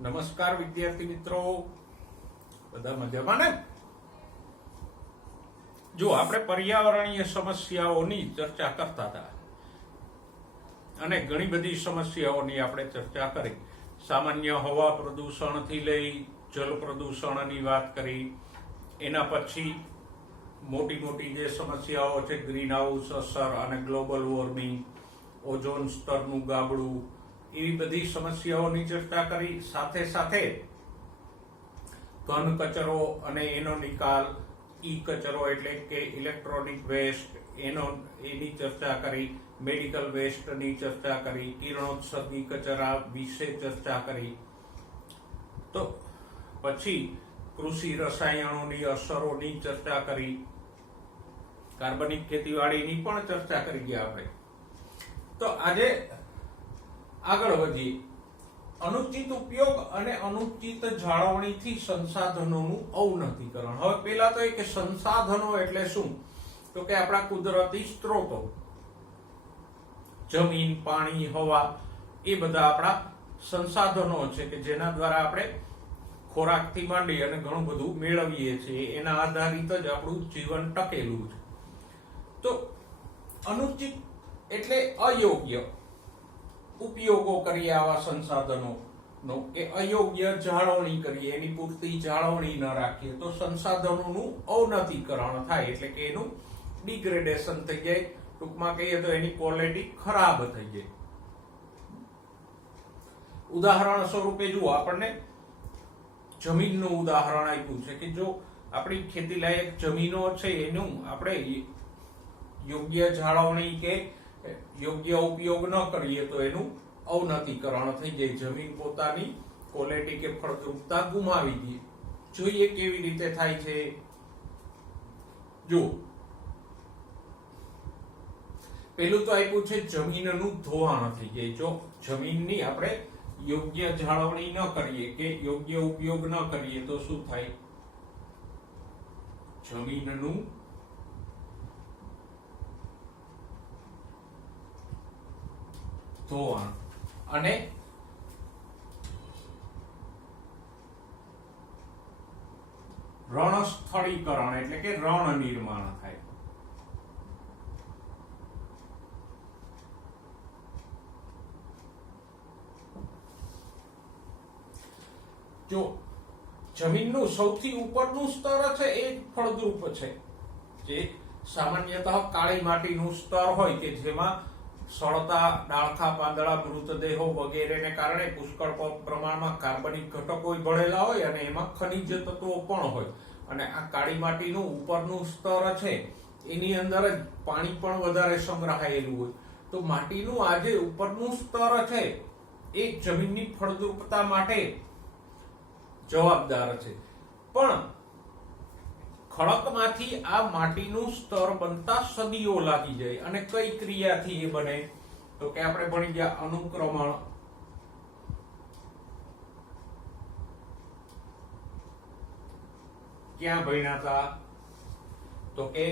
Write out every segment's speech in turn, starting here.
નમસ્કાર વિદ્યાર્થી મિત્રો, બધા મજામાં ને? જો આપણે પર્યાવરણીય સમસ્યાઓની ચર્ચા કરતા હતા અને ઘણી બધી સમસ્યાઓની આપણે ચર્ચા કરી. સામાન્ય હવા પ્રદૂષણથી લઈ જલ પ્રદૂષણની વાત કરી. એના પછી મોટી મોટી જે સમસ્યાઓ છે, ગ્રીન હાઉસ અસર અને ગ્લોબલ વોર્મિંગ, ઓઝોન સ્તરનું ગાબડું, એવી બધી સમસ્યાઓની ચર્ચા કરી. સાથે સાથે ઘન કચરો અને એનો નિકાલ, ઈ કચરો એટલે કે ઇલેક્ટ્રોનિક વેસ્ટ, એની ચર્ચા કરી. મેડિકલ વેસ્ટની ચર્ચા કરી. કિરણોત્સર્ગી કચરા વિશે ચર્ચા કરી. તો પછી કૃષિ રસાયણોની અસરોની ચર્ચા કરી. કાર્બનિક ખેતીવાડીની પણ ચર્ચા કરી ગયા આપણે. તો આજે આગળ વધી અનુચિત ઉપયોગ અને અનુચિત જાળવણીથી સંસાધનોનું અવનતીકરણ. હવે પેલા તો એ કે સંસાધનો એટલે શું? તો કે આપણા કુદરતી સ્ત્રોતો, જમીન, પાણી, હવા, એ બધા આપણા સંસાધનો છે કે જેના દ્વારા આપણે ખોરાકથી માંડી અને ઘણું બધું મેળવીએ છીએ. એના આધારિત જ આપણું જીવન ટકેલું છે. તો અનુચિત એટલે અયોગ્ય ઉપયોગો કરીએ આવા સંસાધનોનો, કે અયોગ્ય જાળવણી કરીએ, એની પૂરતી જાળવણી ન રાખીએ તો સંસાધનોનું અવનતીકરણ થાય, એટલે કે એનું ડિગ્રેડેશન થઈ જાય. ટૂંકમાં કહીએ તો એની ક્વોલિટી ખરાબ થઈ જાય. ઉદાહરણ સ્વરૂપે જુઓ, આપણને જમીનનું ઉદાહરણ આપ્યું છે કે જો આપણી ખેતી લાયક જમીનો છે એનું આપણે યોગ્ય જાળવણી કે યોગ્ય ઉપયોગ ન કરીએ તો એનું અવનતીકરણ થઈ જાય. જમીન પોતાની ક્વોલિટી કે ફળદ્રુપતા ગુમાવી દે. જોઈએ કેવી રીતે થાય છે. જો પેલું તો આપ્યું છે જમીનનું ધોવાણ થઈ જાય. જો જમીનની આપણે યોગ્ય જાળવણી ન કરીએ કે યોગ્ય ઉપયોગ ન કરીએ તો શું થાય? જમીનનું ધોવાણ અને રણસ્થળીકરણ એટલે કે રણ નિર્માણ થાય. જો જમીનનું સૌથી ઉપરનું સ્તર છે એ ફળદ્રુપ છે, જે સામાન્યતઃ કાળી માટીનું સ્તર હોય કે જેમાં સળતા ડાળખા, પાંદડા, મૃતદેહો વગેરેને કારણે પુષ્કળ પ્રમાણમાં કાર્બનિક ઘટકો ભળેલા હોય અને એમાં ખનિજ તત્વો પણ હોય. અને આ કાળી માટીનું ઉપરનું સ્તર છે એની અંદર જ પાણી પણ વધારે સંગ્રહાયેલું હોય. તો માટીનું આ જે ઉપરનું સ્તર છે એ જમીનની ફળદ્રુપતા માટે જવાબદાર છે. પણ ખડકમાંથી આ માટીનું સ્તર બનતા સદીઓ લાગી જાય. અને કઈ ક્રિયાથી એ બને? તો કે આપણે ભણી ગયા અનુક્રમણ. ક્યાં ભણ્યા હતા? તો કે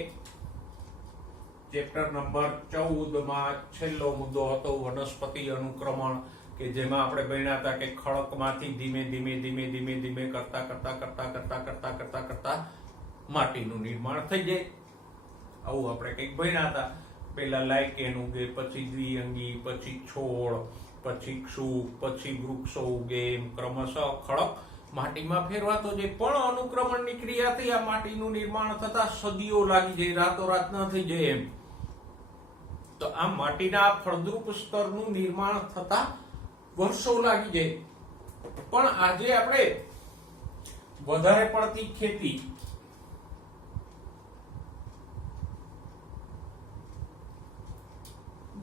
ચેપ્ટર નંબર 14 માં છેલ્લો મુદ્દો હતો વનસ્પતિ અનુક્રમણ, કે જેમાં આપણે ભણ્યા હતા કે ખડકમાંથી ધીમે ધીમે ધીમે ધીમે ધીમે કરતા કરતા કરતા કરતા કરતા કરતા કરતા માટીનું નિર્માણ થઈ જાય. આવું આપણે કંઈક ભણ્યા હતા. પેલા લાયકેન ઉગે, પછી દ્વિઅંગી, પછી છોડ, પછી ક્ષુપ, પછી વૃક્ષો ઉગે, એમ ક્રમશઃ ખડક માટીમાં ફેરવાતો જાય. પણ અનુક્રમણની ક્રિયાથી આ માટીનું નિર્માણ થતા સદીઓ લાગી જાય, રાતોરાત ન થઈ જાય એમ. તો આ માટીના ફળદ્રુપ સ્તરનું નિર્માણ થતા વર્ષો લાગી જાય. પણ આજે આપણે વધારે પડતી ખેતી,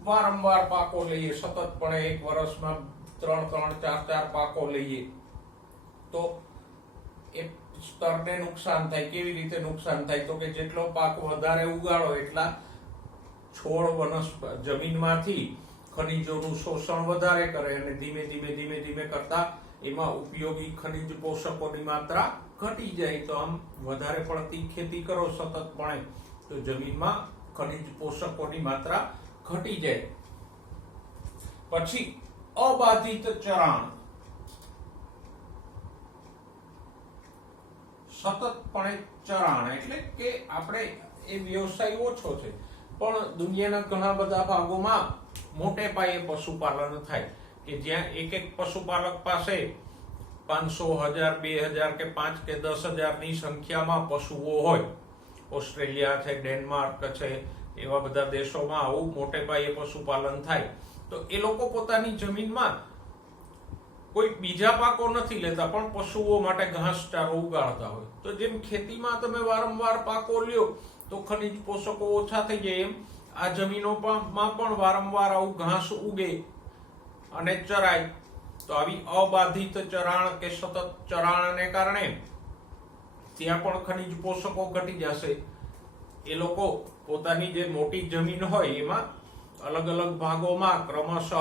વારંવાર પાકો લઈએ, સતતપણે એક વર્ષમાં 3 4 પાકો લઈએ, તો એ સ્તરને નુકસાન થાય. કેવી રીતે નુકસાન થાય? તો કે જેટલો પાક વધારે ઉગાડો એટલા છોડ જમીનમાંથી ખનિજોનું શોષણ વધારે કરે અને ધીમે ધીમે ધીમે ધીમે કરતા એમાં ઉપયોગી ખનિજ પોષકોની માત્રા ઘટી જાય. તો આમ વધારે પડતી ખેતી કરો સતતપણે તો જમીનમાં ખનિજ પોષકોની માત્રા ઘટી જાય. પછી અબાધિત ચરાણ, સતતપણે ચરાણ એટલે કે આપણે એ વ્યવસાય ઓછો છે પણ દુનિયાના ઘણા બધા ભાગોમાં મોટે પાયે પશુપાલન થાય કે જ્યાં એક એક પશુપાલક પાસે 500, 1000, 2000 કે 5 કે 10,000ની સંખ્યામાં પશુઓ હોય. ઓસ્ટ્રેલિયા છે, ડેનમાર્ક છે, એવા બધા દેશોમાં આવું મોટે પાયે પશુપાલન થાય. તો એ લોકો પોતાની જમીનમાં કોઈ બીજા પાકો નથી લેતા પણ પશુઓ માટે ઘાસચારો ઉગાડતા હોય. તો જેમ ખેતીમાં તમે વારંવાર પાકો લ્યો તો ખનિજ પોષકો ઓછા થઈ જાય, એમ આ જમીનોમાં પણ વારંવાર આવું ઘાસ ઉગે અને ચરાય. તો આવી અબાધિત ચરાણ કે સતત ચરાણને કારણે ત્યાં પણ ખનિજ પોષકો ઘટી જશે. એ લોકો પોતાની જે મોટી જમીન હોય એમાં અલગ અલગ ભાગોમાં ક્રમશઃ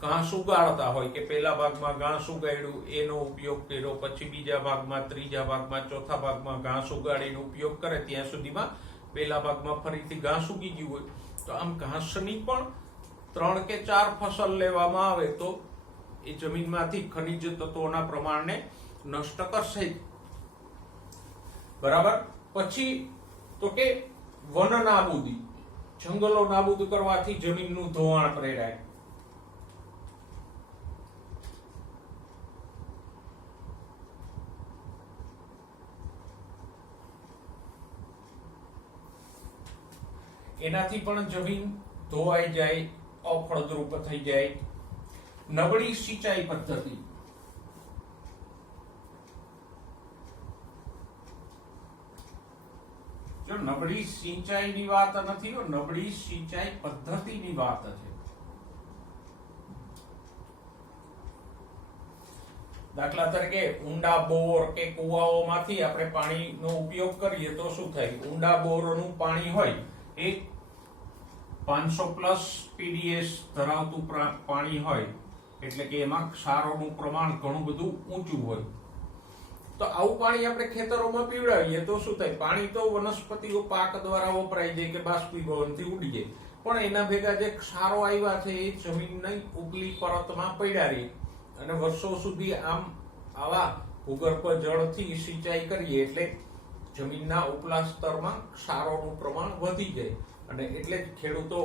ઘાસ ઉગાડતા હોય કે પહેલા ભાગમાં ઘાસ ઉગાડ્યું, એનો ઉપયોગ કર્યો, પછી બીજા ભાગમાં, ત્રીજા ભાગમાં, ચોથા ભાગમાં ઘાસ ઉગાડીને ઉપયોગ કરે, ત્યાં સુધીમાં પહેલા ભાગમાં ફરીથી ઘાસ ઉગી ગયું હોય. તો આમ ઘાસની પણ 3 કે 4 ફસલ લેવામાં આવે તો એ જમીનમાંથી ખનિજ તત્વોના પ્રમાણને નષ્ટ કરશે. બરાબર. પછી તો કે વન નાબૂદી, જંગલો નાબૂદ કરવાથી જમીનનું ધોવાણ પ્રેરાય. એનાથી પણ જમીન ધોવાઈ જાય, અફળદ્રુપ થઈ જાય. નબળી સિંચાઈ પદ્ધતિ, જો નબળી સિંચાઈની વાત નથી, નબળી સિંચાઈ પદ્ધતિની વાત છે. દાખલા તરીકે ઊંડા બોર કે કુવાઓમાંથી આપણે પાણીનો ઉપયોગ કરીએ તો શું થાય? ઊંડા બોરનું પાણી હોય એ 500+ PDS ધરાવતું પાણી હોય એટલે કે એમાં ક્ષારોનું પ્રમાણ ઘણું બધું ઊંચું હોય. તો આવું પાણી આપણે ખેતરોમાં પીવડાવીએ તો શું થાય? પાણી તો વનસ્પતિઓ પાક દ્વારા વપરાઈ જાય કે બાષ્પીભવનથી ઉડી જાય, પણ એના ભેગા જે ક્ષારો આવ્યા છે એ જમીનની ઉપલી પરતમાં પડ્યા રહે અને વર્ષો સુધી આમ આવા ભૂગર્ભ જળથી સિંચાઈ કરીએ એટલે જમીનના ઉપલા સ્તરમાં ક્ષારોનું પ્રમાણ વધી જાય. અને એટલે જ ખેડૂતો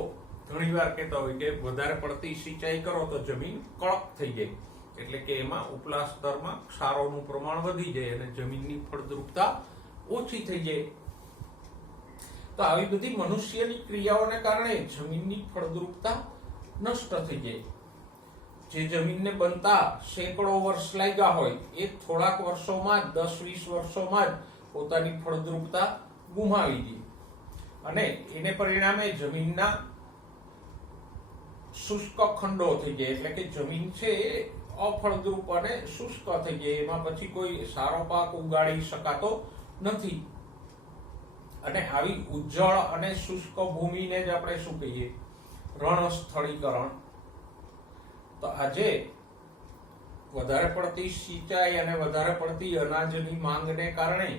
ઘણીવાર કહેતા હોય કે વધારે પડતી સિંચાઈ કરો તો જમીન કળક થઈ જાય, એટલે કે એમાં ઉપલા સ્તરમાં ક્ષારોનું પ્રમાણ વધી જાય અને જમીનની ફળદ્રુપતા ઓછી થઈ જાય. તો આવી બધી મનુષ્યની ક્રિયાઓને કારણે જમીનની ફળદ્રુપતા નષ્ટ થઈ જાય. જે જમીનને બનતા સેંકડો વર્ષ લાગ્યા હોય એ થોડાક વર્ષોમાં જ, 10-20 વર્ષોમાં જ પોતાની ફળદ્રુપતા ગુમાવી દે અને એને પરિણામે જમીનના શુષ્ક ખંડો થઈ જાય, એટલે કે જમીન છે એ અફળદ્રુપ અને શુષ્ક થઈ જાય. એમાં પછી કોઈ સારો પાક ઉગાડી શકાતો નથી. અને આવી ઉજ્જળ અને શુષ્ક ભૂમિને જ આપણે શું કહીએ? રણસ્થળીકરણ. તો આજે વધારે પડતી સિંચાઈ અને વધારે પડતી અનાજની માંગને કારણે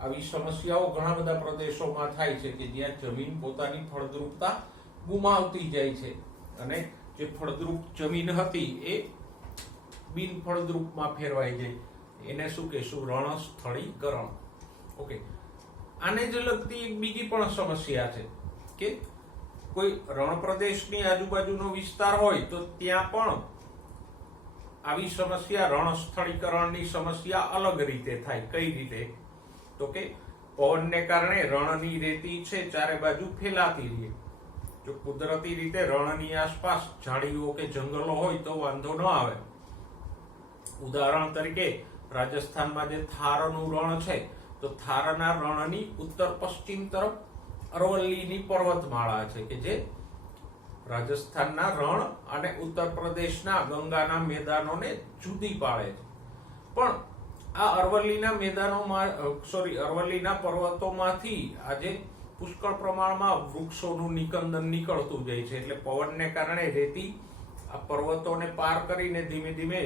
આવી સમસ્યાઓ ઘણા બધા પ્રદેશોમાં થાય છે કે જ્યાં જમીન પોતાની ફળદ્રુપતા ગુમાવતી જાય છે અને જે ફળદ્રુપ જમીન હતી એ બિન ફળદ્રુપમાં ફેરવાઈ જાય. એને શું કહેશું? રણસ્થળીકરણ. ઓકે. આને જ લગતી એક બીજી પણ સમસ્યા છે કે કોઈ રણ પ્રદેશની આજુબાજુનો વિસ્તાર હોય તો ત્યાં પણ આવી સમસ્યા, રણસ્થળીકરણની સમસ્યા અલગ રીતે થાય. કઈ રીતે? તો કે પવનને કારણે રણની રેતી છે ચારે બાજુ ફેલાતી રહે. જો કુદરતી રીતે રણની આસપાસ ઝાડીઓ કે જંગલો હોય તો વાંધો ન આવે. ઉદાહરણ તરીકે રાજસ્થાનમાં જે થારનું રણ છે તો થારના રણની ઉત્તર પશ્ચિમ તરફ અરવલ્લીની પર્વતમાળા છે કે જે રાજસ્થાનના રણ અને ઉત્તર પ્રદેશના ગંગાના મેદાનોને જુદી પાડે છે. પણ આ અરવલ્લીના પર્વતોમાંથી આજે પુષ્કળ પ્રમાણમાં વૃક્ષોનું નિકંદન નીકળતું જાય છે, એટલે પવનને કારણે રેતી આ પર્વતોને પાર કરીને ધીમે ધીમે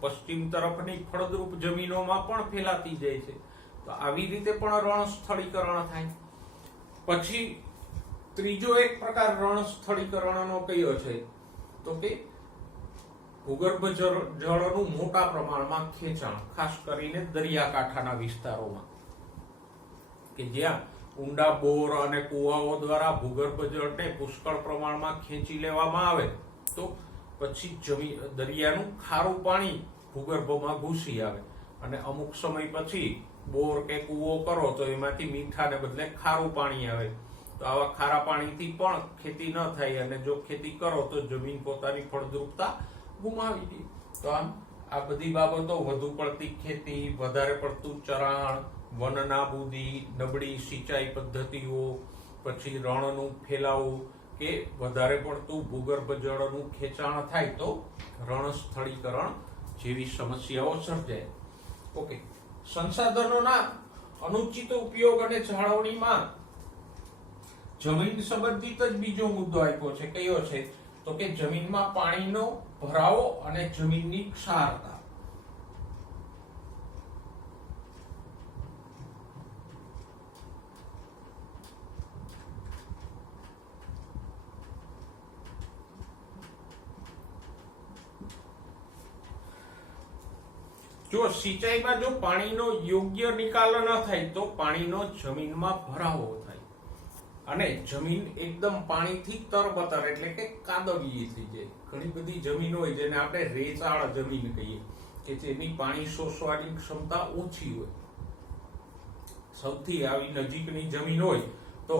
પશ્ચિમ તરફની ફળદ્રુપ જમીનોમાં પણ ફેલાતી જાય છે. તો આવી રીતે પણ રણ સ્થળીકરણ થાય. પછી ત્રીજો એક પ્રકાર રણ સ્થળીકરણનો કયો છે તો કે ભૂગર્ભ જળનું મોટા પ્રમાણમાં ખેંચાણ, ખાસ કરીને દરિયાકાંઠાના વિસ્તારોમાં કે જ્યાં ઊંડા બોર અને કુવાઓ દ્વારા ભૂગર્ભ જળને પુષ્કળ પ્રમાણમાં ખેંચી લેવામાં આવે તો પછી દરિયાનું ખારું પાણી ભૂગર્ભમાં ઘૂસી આવે અને અમુક સમય પછી બોર કે કૂવો કરો તો એમાંથી મીઠાને બદલે ખારું પાણી આવે. તો આવા ખારા પાણીથી પણ ખેતી ન થાય અને જો ખેતી કરો તો જમીન પોતાની ફળદ્રુપતા ગુમાવી દે. તો આમ આ બધી બાબતો, વધુ પડતી ખેતી, વધારે પડતું ચરાણ, વન નાબૂદી, નબળી સિંચાઈ પદ્ધતિઓ, પછી રણનું ફેલાવું કે વધારે પડતું ભૂગર્ભ જળનું ખેંચાણ થાય તો રણ સ્થળીકરણ જેવી સમસ્યાઓ સર્જાય. ઓકે, સંસાધનોના અનુચિત ઉપયોગ અને જાળવણીમાં જમીન સંબંધિત જ બીજો મુદ્દો આપ્યો છે. કયો છે તો કે જમીનમાં પાણીનો ભરાવો અને જમીનની ક્ષારતા. જો સિંચાઈમાં જો પાણીનો યોગ્ય નિકાલ ન થાય તો પાણીનો જમીનમાં ભરાવો થાય અને જમીન એકદમ પાણીથી તરબતર એટલે કે કાદવયી થઈ જાય. ઘણી બધી જમીન હોય જેને આપણે રેતાળ જમીન કહીએ કે જેની પાણી શોષવાની ક્ષમતા ઓછી હોય. સૌથી આવી નજીકની જમીન હોય તો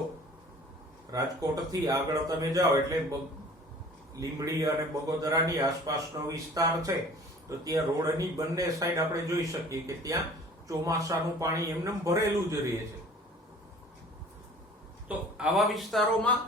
રાજકોટથી આગળ તમે જાઓ એટલે લીંબડી અને બગોદરાની આસપાસનો વિસ્તાર છે તો ત્યાં રોડની બંને સાઈડ આપણે જોઈ શકીએ કે ત્યાં ચોમાસાનું પાણી એમને ભરેલું જ રહે છે. તો આવા વિસ્તારોમાં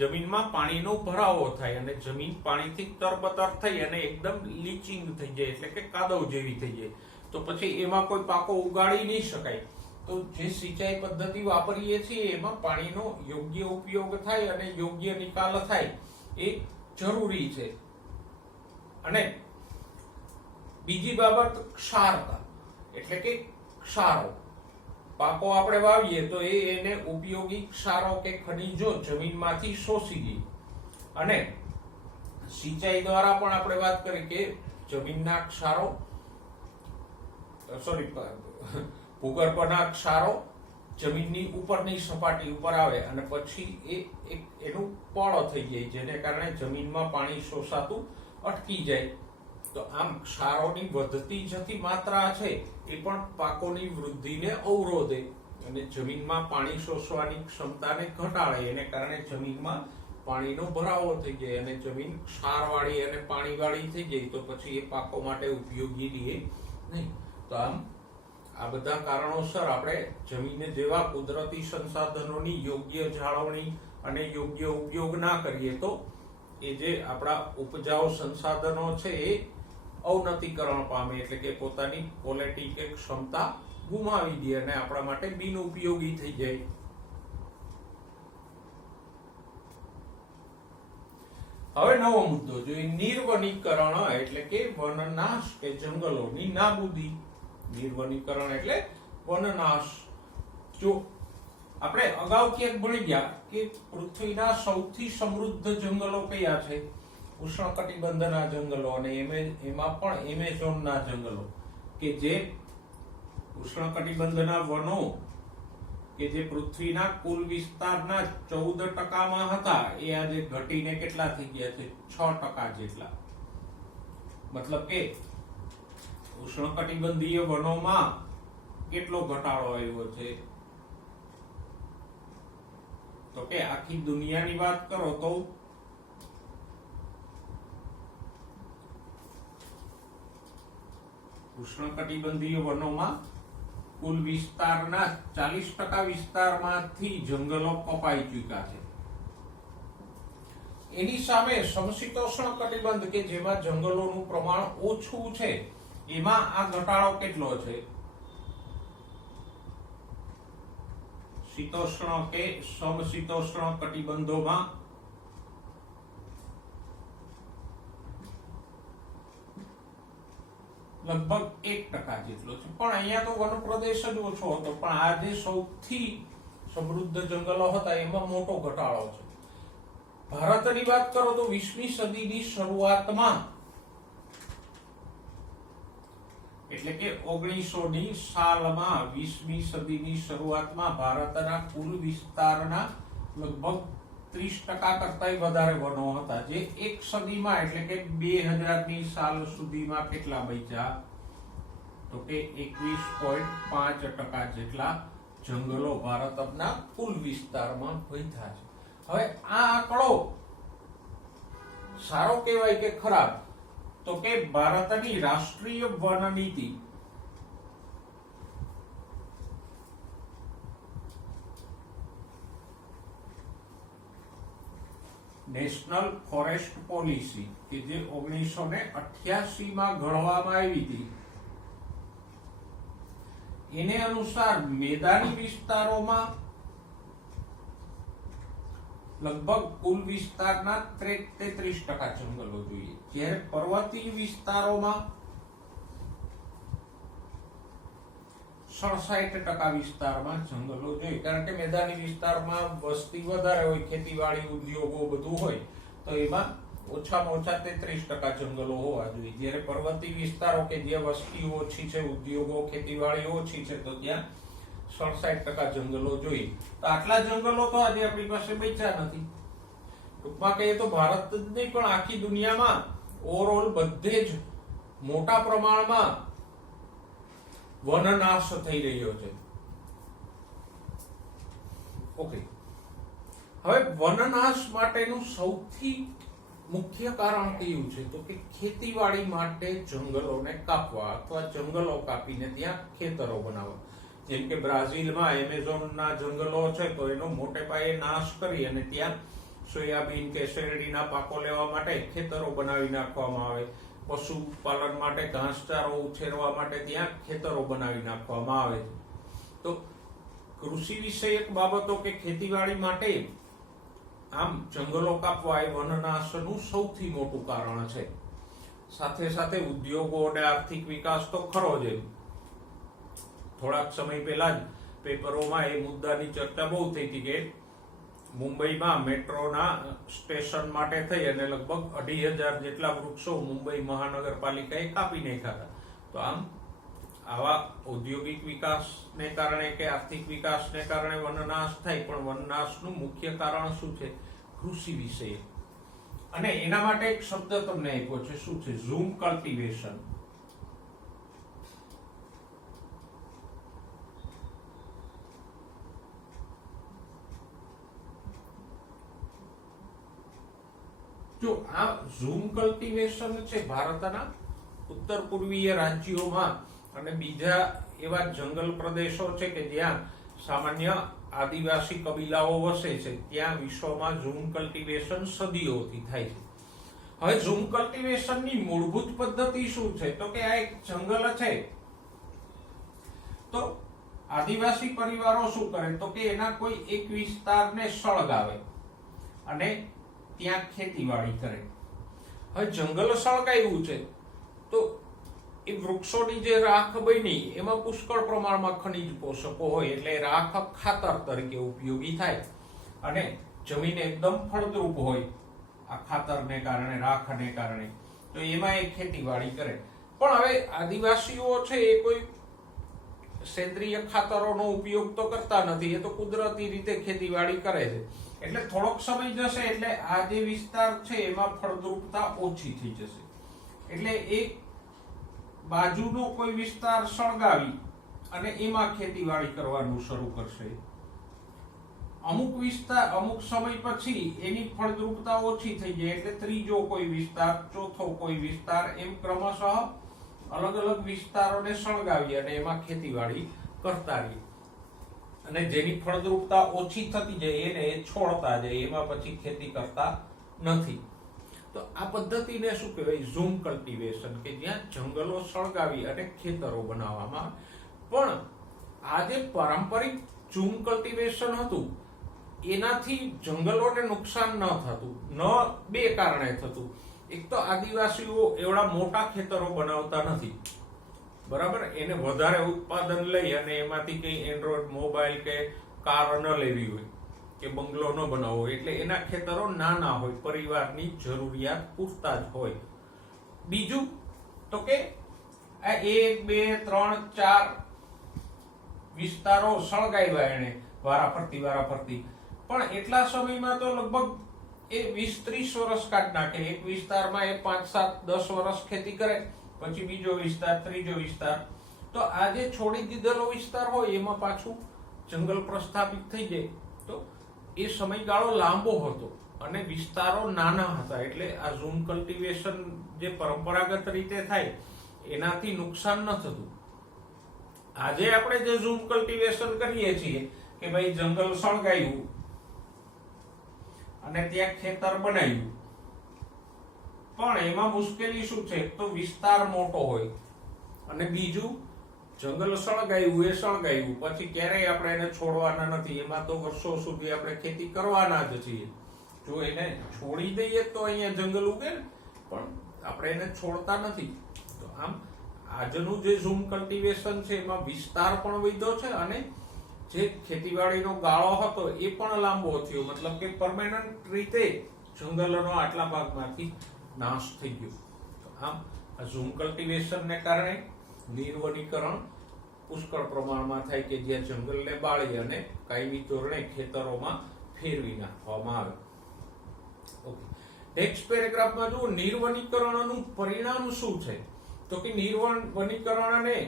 જમીનમાં પાણીનો ભરાવો થાય અને જમીન પાણીથી તરબતર થઈ અને એકદમ લીચિંગ થઈ જાય એટલે કે કાદવ જેવી થઈ જાય. તો પછી એમાં કોઈ પાકો ઉગાડી નહીં શકાય. તો જે સિંચાઈ પદ્ધતિ વાપરીએ છીએ એમાં પાણીનો યોગ્ય ઉપયોગ થાય અને યોગ્ય નિકાલ થાય એ જરૂરી છે. અને બીજી બાબત ક્ષારતા એટલે કે ક્ષારો. પાકો આપણે વાવીએ તો એને ઉપયોગી ક્ષારો કે ખનિજો જમીનમાંથી શોષી લે. અને સિંચાઈ દ્વારા પણ આપણે વાત કરી કે જમીનના ક્ષારો ભૂગર્ભના ક્ષારો જમીનની ઉપરની સપાટી ઉપર આવે અને પછી એનું પળ થઈ જાય જેને કારણે જમીનમાં પાણી શોષાતું અટકી જાય. તો આમ ક્ષારોની વધતી જતી માત્રા છે એ પણ પાકોની વૃદ્ધિને અવરોધે અને જમીનમાં પાણી શોષવાની ક્ષમતાને ઘટાડે. એને કારણે જમીનમાં પાણીનો ભરાવો થઈ જાય અને જમીન ક્ષારવાળી અને પાણીવાળી થઈ જાય તો પછી એ પાકો માટે ઉપયોગી રહે નહીં. તો આમ આ બધા કારણોસર આપણે જમીન જેવા કુદરતી સંસાધનોની યોગ્ય જાળવણી અને યોગ્ય ઉપયોગ ના કરીએ તો એ જે આપણા ઉપજાઉ સંસાધનો છે એ અવનતિકરણ પામે એટલે કે પોતાની ક્વોલિટી કે ક્ષમતા ગુમાવી દે અને આપણા માટે બિનઉપયોગી થઈ જાય. હવે નવો મુદ્દો જોઈએ, નિર્વનીકરણ એટલે કે વનનાશ કે જંગલોની નાબૂદી. નિર્વનીકરણ એટલે વનનાશ. જો આપણે અગાઉ ક્યાંક ભણી ગયા કે પૃથ્વીના સૌથી સમૃદ્ધ જંગલો કયા છે? ઉષ્ણકટિબંધના જંગલો અને એમાં પણ એમેઝોનના જંગલો કે જે ઉષ્ણકટિબંધના વનો કે જે પૃથ્વીના કુલ વિસ્તારના 14% હતા એ આજે ઘટીને કેટલા થઈ ગયા છે? 6% જેટલા. મતલબ કે ઉષ્ણકટિબંધીય વનોમાં કેટલો ઘટાડો આવ્યો છે? તો કે આખી દુનિયાની વાત કરો તો ઉષ્ણકટિબંધીય વનોમાં કુલ વિસ્તારના 40% વિસ્તારમાંથી જંગલો કપાઈ ચૂક્યા છે. એની સામે સમશીતોષ્ણ કટિબંધ કે જેમાં જંગલોનું પ્રમાણ ઓછું છે એમાં આ ઘટાડો કેટલો છે? શીતોષ્ણ કે સમશીતોષ્ણ કટિબંધોમાં લગભગ 1% જેટલો છે. પણ અહીંયા તો વન પ્રદેશ જ ઓછો હતો. પણ આ જે સૌથી સમૃદ્ધ જંગલો હતા એમાં મોટો ઘટાડો છે. ભારતની વાત કરો તો 20મી સદીની શરૂઆતમાં એટલે કે 1900ની સાલમાં 20મી સદીની શરૂઆતમાં ભારતના કુલ વિસ્તારના લગભગ 30% કરતાંય વધારે વનો હતા, જે એક સદીમાં એટલે કે 2000ની સાલ સુધીમાં કેટલા બચ્યા તો કે 21.5% જેટલા જંગલો ભારતના કુલ વિસ્તારમાં વધ્યા છે. હવે આ આંકડો સારો કહેવાય કે ખરાબ? તો કે ભારતની રાષ્ટ્રીય વન નીતિ નેશનલ ફોરેસ્ટ પોલિસી કે જે 1988માં ઘડવામાં આવી હતી, એને અનુસાર મેદાની વિસ્તારોમાં લગભગ કુલ વિસ્તારના 33% જંગલો જોઈએ, જ્યારે પર્વતીય વિસ્તારોમાં 67% વિસ્તારમાં જંગલો જોઈએ. કારણ કે મેદાની વિસ્તારમાં વસ્તી વધારે હોય, ખેતીવાડી, ઉદ્યોગો બધું હોય, તો એમાં ઓછામાં ઓછા 33% જંગલો હોવા જોઈએ. જ્યારે પર્વતીય વિસ્તારો કે જ્યાં વસ્તી ઓછી છે, ઉદ્યોગો, ખેતીવાડી ઓછી છે, તો ત્યાં 67% જંગલો જોઈએ. તો આટલા જંગલો તો આજે આપણી પાસે બચ્યા નથી. ટૂંકમાં કહીએ તો ભારત જ નહીં પણ આખી દુનિયામાં ઓવરઓલ બધે જ મોટા પ્રમાણમાં વનનાશ થઈ રહ્યો છે. ઓકે, હવે વનનાશ માટેનું સૌથી મુખ્ય કારણ કયું છે તો કે ખેતીવાડી માટે જંગલોને કાપવા અથવા જંગલો કાપીને ત્યાં ખેતરો બનાવવા. જેમ કે બ્રાઝિલમાં એમેઝોનના જંગલો છે, તો એનો મોટે પાયે નાશ કરી અને ત્યાં સોયાબીન કે શેરડીના પાકો લેવા માટે ખેતરો બનાવી નાખવામાં આવે. પશુપાલન માટે ઘાસચારો ઉછેરવા માટે ત્યાં ખેતરો બનાવી નાખવામાં આવે છે. તો કૃષિ વિષયક બાબતો કે ખેતીવાડી માટે આમ જંગલો કાપવા એ વનનાશનું સૌથી મોટું કારણ છે. સાથે સાથે ઉદ્યોગો અને આર્થિક વિકાસ તો ખરો જ. થોડાક સમય પહેલા જ પેપરોમાં એ મુદ્દાની ચર્ચા બહુ થઈ હતી કે મુંબઈમાં મેટ્રોના સ્ટેશન માટે થઈ અને લગભગ 2500 જેટલા વૃક્ષો મુંબઈ મહાનગરપાલિકાએ કાપી નાખ્યા હતા. તો આમ આવા ઔદ્યોગિક વિકાસને કારણે કે આર્થિક વિકાસને કારણે વનનાશ થાય, પણ વનનાશનું મુખ્ય કારણ શું છે? કૃષિ વિષય. અને એના માટે એક શબ્દ તમને આપ્યો છે, શું છે? Zoom cultivation. જો આ ઝૂમ કલ્ટિવેશન છે ભારતના ઉત્તર પૂર્વીય રાજ્યોમાં અને બીજા એવા જંગલ પ્રદેશો છે કે જ્યાં સામાન્ય આદિવાસી કબીલાઓ વસે છે, ત્યાં વિશ્વમાં ઝૂમ કલ્ટિવેશન સદીઓથી થાય છે. હવે ઝૂમ કલ્ટિવેશનની મૂળભૂત પદ્ધતિ શું છે તો કે આ એક જંગલ છે, તો આદિવાસી પરિવારો શું કરે તો કે એના કોઈ એક વિસ્તારને સળગાવે અને ત્યાં ખેતીવાડી કરે. હવે જંગલ સળગાવ્યું છે તો એ વૃક્ષોની જે રાખ બની એમાં પુષ્કળ પ્રમાણમાં ખનિજ પોષકો હોય, એટલે રાખ ખાતર તરીકે ઉપયોગી થાય અને જમીન એકદમ ફળદ્રુપ હોય આ ખાતરને કારણે, રાખને કારણે. તો એમાં એ ખેતીવાડી કરે. પણ હવે આદિવાસીઓ છે એ કોઈ સેન્દ્રિય ખાતરોનો ઉપયોગ તો કરતા નથી, એ તો કુદરતી રીતે ખેતીવાડી કરે છે. એટલે થોડોક સમય જશે એટલે આ જે વિસ્તાર છે એમાં ફળદ્રુપતા ઓછી થઈ જશે, એટલે એક બાજુનો કોઈ વિસ્તાર સળગાવી અને એમાં ખેતીવાડી કરવાનું શરૂ કરશે. અમુક વિસ્તાર અમુક સમય પછી એની ફળદ્રુપતા ઓછી થઈ જાય એટલે ત્રીજો કોઈ વિસ્તાર, ચોથો કોઈ વિસ્તાર, એમ ક્રમશઃ અલગ અલગ વિસ્તારોને સળગાવી અને એમાં ખેતીવાડી કરતા રહી. અને જેની ફળદ્રુપતા ઓછી થતી જાય એને છોડતા જાય, એમાં પછી ખેતી કરતા નથી. તો આ પદ્ધતિને શું કહેવાય? ઝૂમ કલ્ટિવેશન, કે જ્યાં જંગલો સળગાવી અને ખેતરો બનાવવામાં. પણ આ જે પારંપરિક ઝૂમ કલ્ટિવેશન હતું એનાથી જંગલોને નુકસાન ન થતું, બે કારણે થતું. એક તો આદિવાસીઓ એવડા મોટા ખેતરો બનાવતા નથી, બરાબર? એને વધારે ઉત્પાદન લઈ અને એમાંથી કઈ એન્ડ્રોઈડ મોબાઈલ કે કાર ન લેવી હોય કે બંગલો ન બનાવવો હોય, એટલે એના ખેતરો નાના હોય, પરિવારની જરૂરિયાત પૂરતા જ હોય. બીજું તો કે આ 1 2 3 4 વિસ્તારો સળગાવ્યા એને વારાફરતી, પણ એટલા સમયમાં તો લગભગ એ 20-30 વર્ષ કાઢ નાખે. એક વિસ્તારમાં એ 5-7-10 વર્ષ ખેતી કરે, પછી બીજો વિસ્તાર, ત્રીજો વિસ્તાર. તો આ જે છોડી દીધેલો વિસ્તાર હોય એમાં પાછું જંગલ પ્રસ્થાપિત થઈ જાય તો એ સમયગાળો લાંબો હતો અને વિસ્તારો નાના હતા, એટલે આ ઝૂમ કલ્ટિવેશન જે પરંપરાગત રીતે થાય એનાથી નુકસાન ન થતું. આજે આપણે જે ઝૂમ કલ્ટિવેશન કરીએ છીએ કે ભાઈ જંગલ સળગાવ્યું અને ત્યાં ખેતર બનાવ્યું, પણ એમાં મુશ્કેલી શું છે? તો વિસ્તાર મોટો હોય અને બીજું જંગલ સળગાવ્યું પછી ક્યારેય આપણે એને છોડવાના નથી. એમાં તો વર્ષો સુધી આપણે ખેતી કરવાના જ છીએ. જો એને છોડી દઈએ તો અહીંયા જંગલ ઉગે ને, પણ આપણે એને છોડતા નથી. તો આમ આજનું જે ઝૂમ કલ્ટિવેશન છે એમાં વિસ્તાર પણ વધ્યો છે અને જે ખેતીવાડીનો ગાળો હતો એ પણ લાંબો થયો, મતલબ કે પરમેનન્ટ રીતે જંગલનો આટલા ભાગમાંથી નાશ થઈ ગયો. તો આમ આ ઝૂમ કલ્ટિવેશનને કારણે નિર્વનીકરણ પુષ્કળ પ્રમાણમાં થાય કે જ્યાં જંગલને બાળી અને કાયમી ધોરણે ખેતરોમાં ફેરવી નાખવામાં આવે. ઓકે, નેક્સ્ટ પેરેગ્રાફમાં જુઓ, નિર્વનીકરણનું પરિણામ શું છે? તો કે નિર્વનીકરણને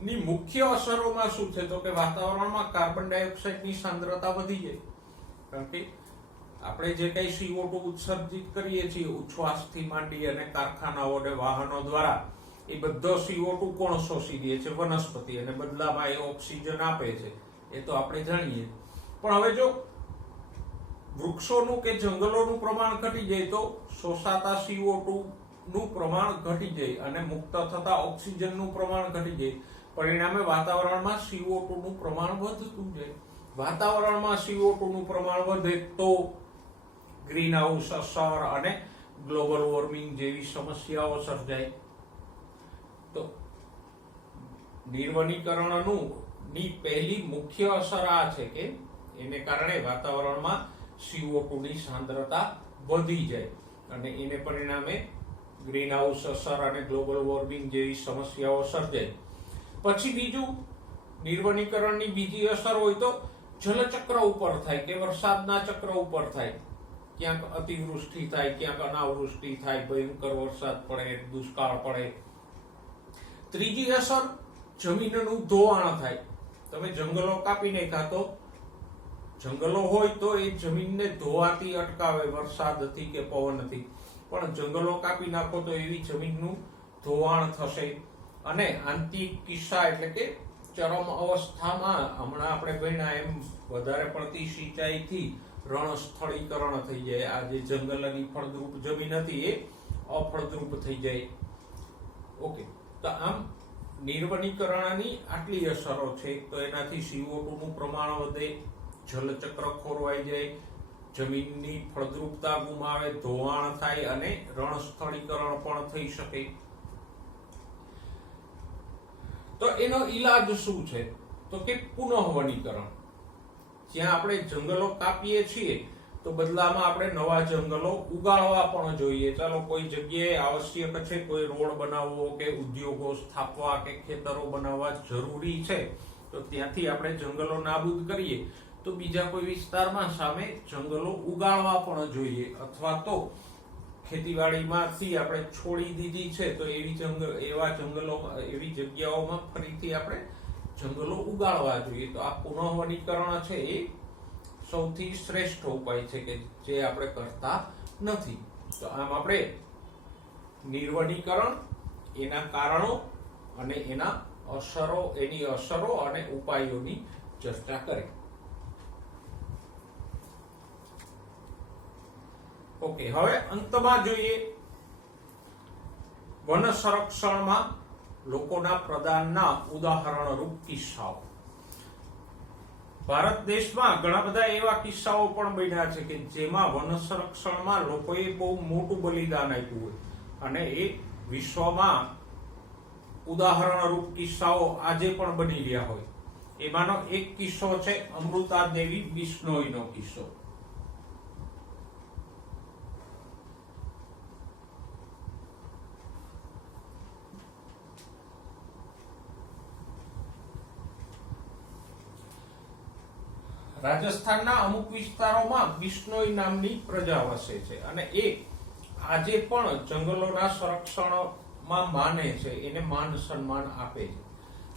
ની મુખ્ય અસરોમાં શું છે? તો કે વાતાવરણમાં કાર્બન ડાયોક્સાઇડની સાંદ્રતા વધી જાય, કારણ કે આપણે જે કઈ CO2 ઉત્સર્જિત કરીએ છીએ ઉચ્છ્વાસથી માંડી અને કારખાનાઓ અને વાહનો દ્વારા, એ બધો CO2 કોણ શોષી લે છે? વનસ્પતિ, અને બદલામાં એ ઓક્સિજન આપે છે. એ તો આપણે જાણીએ. પણ હવે જો વૃક્ષોનું કે જંગલોનું પ્રમાણ ઘટી જાય તો શોષાતા CO2 નું પ્રમાણ ઘટી જાય અને મુક્ત થતા ઓક્સિજનનું પ્રમાણ ઘટી જાય. પરિણામે વાતાવરણમાં CO2 નું પ્રમાણ વધતું જાય. વાતાવરણમાં CO2 નું પ્રમાણ વધે તો ગ્રીન હાઉસ અસર અને ગ્લોબલ વોર્મિંગ જેવી સમસ્યાઓ સર્જાય. તો નિર્વનીકરણનું ની પહેલી મુખ્ય અસર આ છે કે એને કારણે વાતાવરણમાં CO2 ની સાંદ્રતા વધી જાય અને એને પરિણામે ગ્રીન હાઉસ અસર અને ગ્લોબલ વોર્મિંગ જેવી સમસ્યાઓ સર્જાય. પછી બીજું નિર્વનીકરણની બીજી અસર હોય તો જલચક્ર ઉપર થાય કે વરસાદના ચક્ર ઉપર થાય. ક્યાંક અતિવૃષ્ટિ થાય, ક્યાંક અનાવૃષ્ટિ થાય, ભયંકર વરસાદ પડે, દુષ્કાળ પડે. ત્રીજી અસર જમીનનું ધોવાણ થાય. તમે જંગલો કાપી નાખ્યા તો જંગલો હોય તો એ જમીનને ધોવાતી અટકાવે વરસાદથી કે પવનથી, પણ જંગલો કાપી નાખો તો એવી જમીનનું ધોવાણ થશે. અને આંતરિક કિસ્સા એટલે કે ચરમ અવસ્થામાં હમણાં આપણે ભણ્યા એમ વધારે પડતી સિંચાઈથી રણ સ્થળીકરણ થઈ જાય. આ જે જંગલની ફળદ્રુપ જમીન હતી એ અફળદ્રુપ થઈ જાય. ઓકે, તો આમ નિર્વનીકરણની આટલી અસરો છે. તો એનાથી CO2 નું પ્રમાણ વધે, જલચક્ર ખોરવાઈ જાય, જમીનની ફળદ્રુપતા ગુમાવે, ધોવાણ થાય અને રણ સ્થળીકરણ પણ થઈ શકે. તો એનો ઈલાજ શું છે? તો કે પુનઃવનીકરણ. જ્યાં આપણે જંગલો કાપીએ છીએ તો બદલામાં આપણે નવા જંગલો ઉગાડવા પણ જોઈએ. ચાલો કોઈ જગ્યાએ આવશ્યક છે, કોઈ રોડ બનાવવો કે ઉદ્યોગો સ્થાપવા કે ખેતરો બનાવવા જરૂરી છે, તો ત્યાંથી આપણે જંગલો નાબૂદ કરીએ તો બીજા કોઈ વિસ્તારમાં સામે જંગલો ઉગાડવા પણ જોઈએ. અથવા તો ખેતીવાડીમાંથી આપણે છોડી દીધી છે તો એવા જંગલો, એવી જગ્યાઓમાં ફરીથી આપણે જંગલો ઉગાડવા જોઈએ. તો આ પુનઃવનીકરણ છે એ સૌથી શ્રેષ્ઠ ઉપાય છે કે જે આપણે કરતા નથી. તો આમ આપણે નિર્વનીકરણ, એના કારણો અને એના અસરો, એની અસરો અને ઉપાયોની ચર્ચા કરી. ઓકે, હવે અંતમાં જોઈએ વન સંરક્ષણમાં લોકોના પ્રદાનના ઉદાહરણ રૂપ કિસ્સાઓ. ભારત દેશમાં ઘણા બધા એવા કિસ્સાઓ પણ બન્યા છે કે જેમાં વન સંરક્ષણમાં લોકોએ બહુ મોટું બલિદાન આપ્યું હોય અને એ વિશ્વમાં ઉદાહરણ રૂપ કિસ્સાઓ આજે પણ બની રહ્યા હોય. એમાંનો એક કિસ્સો છે અમૃતા દેવી બિશ્નોઈનો કિસ્સો. રાજસ્થાનના અમુક વિસ્તારોમાં બિશ્નોઈ નામની પ્રજા વસે છે અને એ આજે પણ જંગલોના સંરક્ષણમાં માને છે, એને માન સન્માન આપે છે.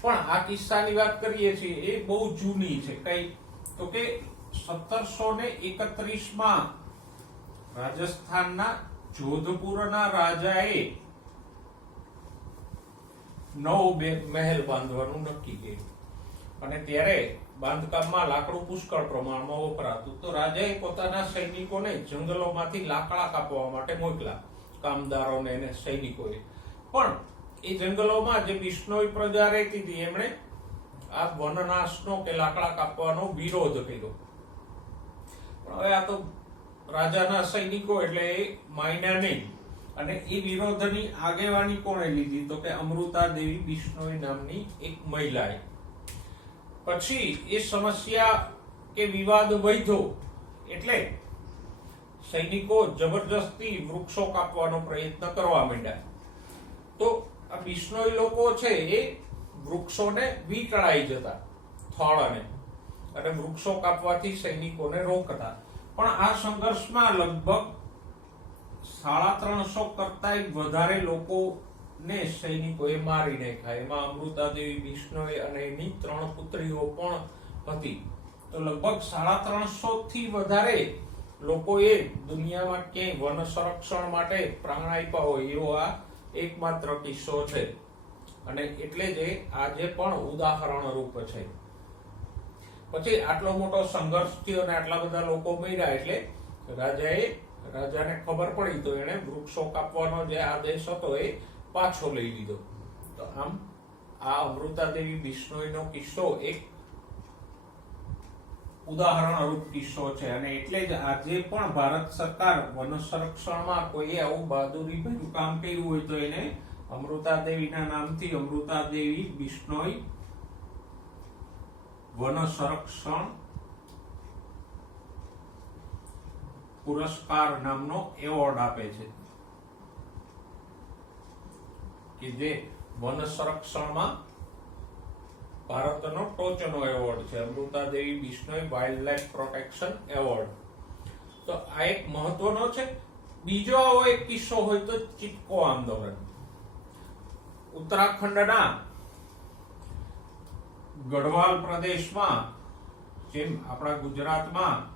પણ આ કિસ્સાની વાત કરીએ છીએ એ બહુ જૂની છે. કઈ તો કે 1731માં રાજસ્થાનના જોધપુરના રાજાએ નવો મહેલ બાંધવાનું નક્કી કર્યું અને ત્યારે બાંધકામમાં લાકડું પુષ્કળ પ્રમાણમાં વપરાતું. તો રાજાએ પોતાના સૈનિકોને જંગલોમાંથી લાકડા કાપવા માટે મોકલ્યા, કામદારોને અને સૈનિકોએ. પણ એ જંગલોમાં જે બિશ્નોઈ પ્રજા રહેતી હતી એમણે આ વનનાશનો કે લાકડા કાપવાનો વિરોધ કર્યો. પણ હવે આ તો રાજાના સૈનિકો એટલે એ માન્યા નહીં. અને એ વિરોધની આગેવાની કોણે લીધી? તો કે અમૃતા દેવી બિશ્નોઈ નામની એક મહિલાએ. પછી એ સમસ્યા કે વિવાદ વધ્યો એટલે સૈનિકો જબરજસ્તી વૃક્ષો કાપવાનો પ્રયત્ન કરવા માંડ્યા. તો આ બિશ્નોઈ લોકો છે એ વૃક્ષોને વીંટળાઈ જતા થળને અને વૃક્ષો કાપવાથી સૈનિકોને રોકતા. પણ આ સંઘર્ષમાં લગભગ 350 કરતાંય વધારે લોકોને સૈનિકોએ મારી નાખ્યા. એમાં અમૃતા દેવી બિશ્નોઈ અને એની 3 પુત્રીઓ પણ હતી. તો લગભગ 350 થી વધારે લોકોએ દુનિયામાં ક્યાંય વન સંરક્ષણ માટે પ્રાણ આપ્યા હોય એવો આ એકમાત્ર કિસ્સો છે અને એટલે જ આજે પણ ઉદાહરણ રૂપ છે. પછી આટલો મોટો સંઘર્ષ થયો અને આટલા બધા લોકો મર્યા એટલે રાજાને ખબર પડી તો એને વૃક્ષો કાપવાનો જે આદેશ હતો એ પાછો લઈ લીધો. તો આમ આ અમૃતા દેવી બિશ્નોઈનો કિસ્સો એક ઉદાહરણ રૂપ કિસ્સો છે અને એટલે જ આજે પણ ભારત સરકાર વન સંરક્ષણમાં કોઈએ આવું બહાદુરીભર્યું કામ કર્યું હોય તો એને અમૃતા દેવીના નામથી અમૃતા દેવી બિશ્નોઈ વન સંરક્ષણ પુરસ્કાર નામનો એવોર્ડ આપે છે કે જે વન સંરક્ષણમાં ભારતનો ટોચનો એવોર્ડ છે, Amrita Devi Bishnoi wildlife protection award. તો આ એક મહત્વનો છે. બીજો આવો એક કિસ્સો હોય તો ચિપકો આંદોલન. ઉત્તરાખંડના ગઢવાલ પ્રદેશમાં, જેમ આપણા ગુજરાતમાં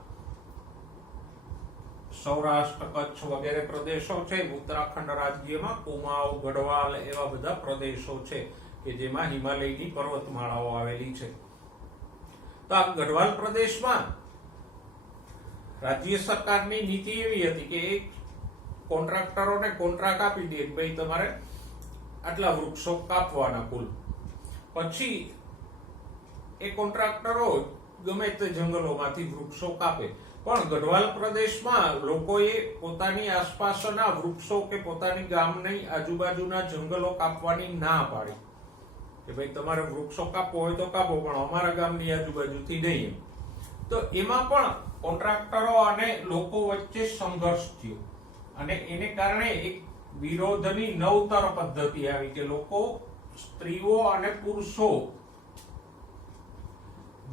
સૌરાષ્ટ્ર, કચ્છ વગેરે પ્રદેશો છે, ઉત્તરાખંડ રાજ્યમાં કુમાઉ, ગઢવાલ એવા બધા પ્રદેશો છે કે જેમાં હિમાલયની પર્વતમાળાઓ આવેલી છે. તો આ ગઢવાલ પ્રદેશમાં રાજ્ય સરકારની નીતિ એવી હતી કે એક કોન્ટ્રાક્ટરોને કોન્ટ્રાક્ટ આપી દે કે ભાઈ તમારે આટલા વૃક્ષો કાપવાના કુલ. પછી એ કોન્ટ્રાક્ટરો ગમે તે જંગલોમાંથી વૃક્ષો કાપે. પણ ગઢવાલ પ્રદેશમાં લોકોએ પોતાની આસપાસના વૃક્ષો કે પોતાની ગામની આજુબાજુના જંગલો કાપવાની ના પાડી કે ભાઈ તમારે વૃક્ષો કાપવો હોય તો કાપો, પણ અમારા ગામની આજુબાજુથી નહીં. તો એમાં પણ કોન્ટ્રાક્ટરો અને લોકો વચ્ચે સંઘર્ષ થયો અને એને કારણે એક વિરોધની નવતર પદ્ધતિ આવી કે લોકો, સ્ત્રીઓ અને પુરુષો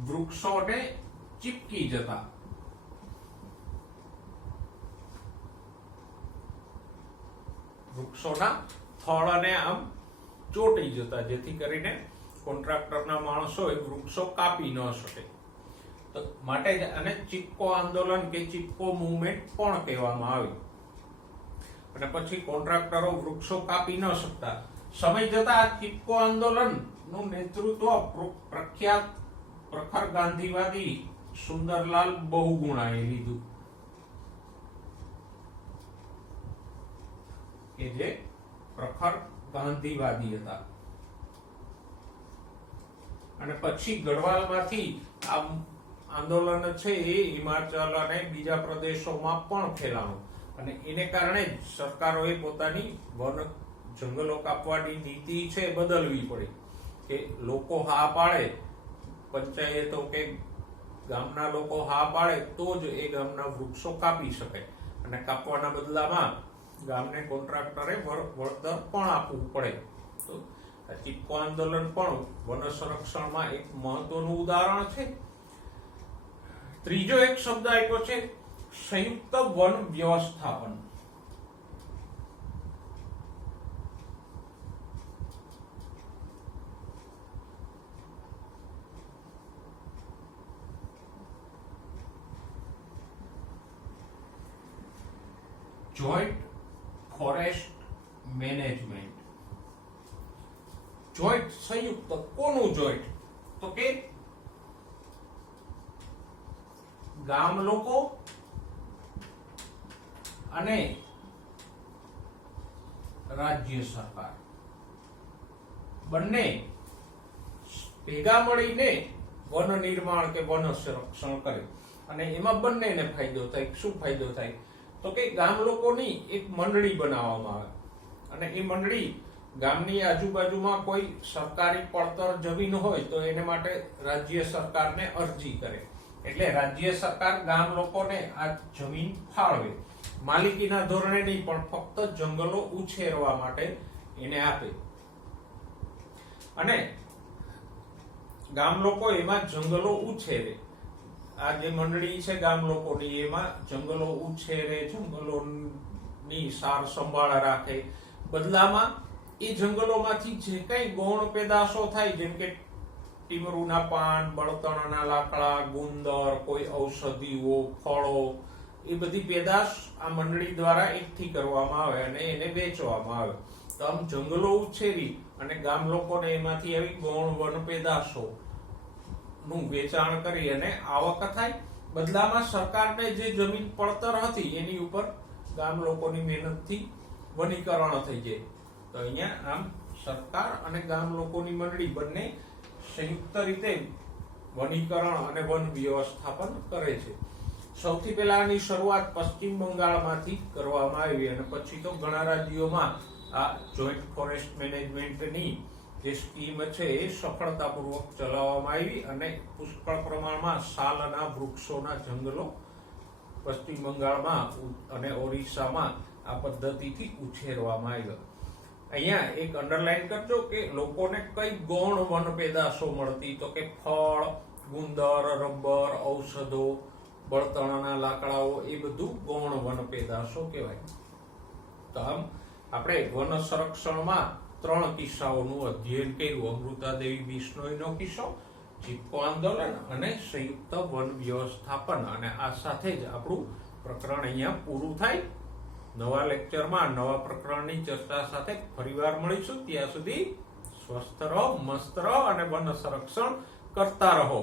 વૃક્ષોને ચીપકી જતા. વૃક્ષોના થળને આમ ચોંટી જતા, જેથી કરીને કોન્ટ્રાક્ટરના માણસો એ વૃક્ષો કાપી ન શકે. તો માટે જ આને ચિપકો આંદોલન કે ચિપકો મૂવમેન્ટ પણ કહેવામાં આવી. અને પછી કોન્ટ્રાક્ટરો વૃક્ષો કાપી ન શકતા. સમય જતા ચિપકો આંદોલન નું નેતૃત્વ પ્રખ્યાત પ્રખર ગાંધીવાદી સુંદરલાલ બહુગુણાએ લીધું કે જે પ્રખર ગાંધીવાદી હતા. અને પછી ગઢવાલમાંથી આ આંદોલન છે એ હિમાચલ અને બીજા પ્રદેશોમાં પણ ફેલાણું અને એને કારણે સરકારોએ પોતાની વન જંગલો કાપવાની નીતિ છે બદલવી પડી કે લોકો હા પાડે પંચાયતો કે ગામના લોકો હા પાડે તો જ એ ગામના વૃક્ષો કાપી શકે, અને કાપવાના બદલામાં ગામને કોન્ટ્રાક્ટરે વળતર પણ આપવું પડે. તો આ ચીપકો આંદોલન પણ વન સંરક્ષણમાં એક મહત્વનું ઉદાહરણ છે. ત્રીજો એક શબ્દ આપ્યો છે સંયુક્ત વન વ્યવસ્થાપન. Joint forest management. જોઈન્ટ સંયુક્ત, કોનું જોઈન્ટ? તો કે ગામ લોકો અને રાજ્ય સરકાર બંને ભેગા મળીને વન નિર્માણ કે વન સંરક્ષણ કરે, અને એમાં બંનેને ફાયદો થાય. શું ફાયદો થાય? તો કે ગામ લોકોની એક મંડળી બનાવવામાં આવે, અને એ મંડળી ગામની આજુબાજુમાં કોઈ સરકારી પડતર જમીન હોય તો એને માટે રાજ્ય સરકારને અરજી કરે, એટલે રાજ્ય સરકાર ગામ લોકોને આ જમીન ફાળવે, માલિકીના ધોરણે નહીં પણ ફક્ત જંગલો ઉછેરવા માટે એને આપે, અને ગામ લોકો એમાં જંગલો ઉછેરે. આ જે મંડળી છે ગામ લોકોની, એમાં જંગલો ઉછેરે, જંગલોની સાર સંભાળ રાખે. બદલામાં એ જંગલોમાંથી જે કઈ ગૌણ પેદાશો થાય, જેમ કે ટીમરૂના પાન, બળતણના લાકડા, ગુંદર, કોઈ ઔષધિઓ, ફળો, એ બધી પેદાશ આ મંડળી દ્વારા એકઠી કરવામાં આવે અને એને વેચવામાં આવે. તો આમ જંગલો ઉછેરી અને ગામ લોકોને એમાંથી આવી ગૌણ વન પેદાશો નું વેચાણ કરી અને આવક થાય. બદલામાં સરકારને જે જમીન પડતર હતી એની ઉપર ગામ લોકોની મહેનતથી વનીકરણ થઈ જાય. તો અહીંયા આમ સરકાર અને ગામ લોકોની મંડળી બંને સંયુક્ત રીતે વનીકરણ અને વન વ્યવસ્થાપન કરે છે. સૌથી પહેલા આની શરૂઆત પશ્ચિમ બંગાળમાંથી કરવામાં આવી, અને પછી તો ઘણા રાજ્યોમાં આ જોઈન્ટ ફોરેસ્ટ મેનેજમેન્ટની જે સ્કીમ છે એ સફળતાપૂર્વક ચલાવવામાં આવી, અને પુષ્કળ પ્રમાણમાં સાલના વૃક્ષોના જંગલો પશ્ચિમ બંગાળમાં અને ઓરિસ્સામાં આ પદ્ધતિથી ઉછેરવામાં આવ્યા. અહીંયા એક અંડરલાઈન કરજો કે લોકોને કઈ ગૌણ વન પેદાશો મળતી, તો કે ફળ, ગુંદર, રબર, ઔષધો, બળતણના લાકડાઓ, એ બધું ગૌણ વન પેદાશો કહેવાય. તો આમ આપણે વન સંરક્ષણમાં 3 કિસ્સાઓનું અધ્યયન કર્યું: અમૃતાદેવી બિશ્નોઈનો કિસ્સો, ચીપકો આંદોલન અને સંયુક્ત વન વ્યવસ્થાપન. અને આ સાથે જ આપણું પ્રકરણ અહીંયા પૂરું થાય. નવા લેક્ચરમાં નવા પ્રકરણની ચર્ચા સાથે ફરીવાર મળીશું. ત્યાં સુધી સ્વસ્થ રહો, મસ્ત રહો અને વન સંરક્ષણ કરતા રહો.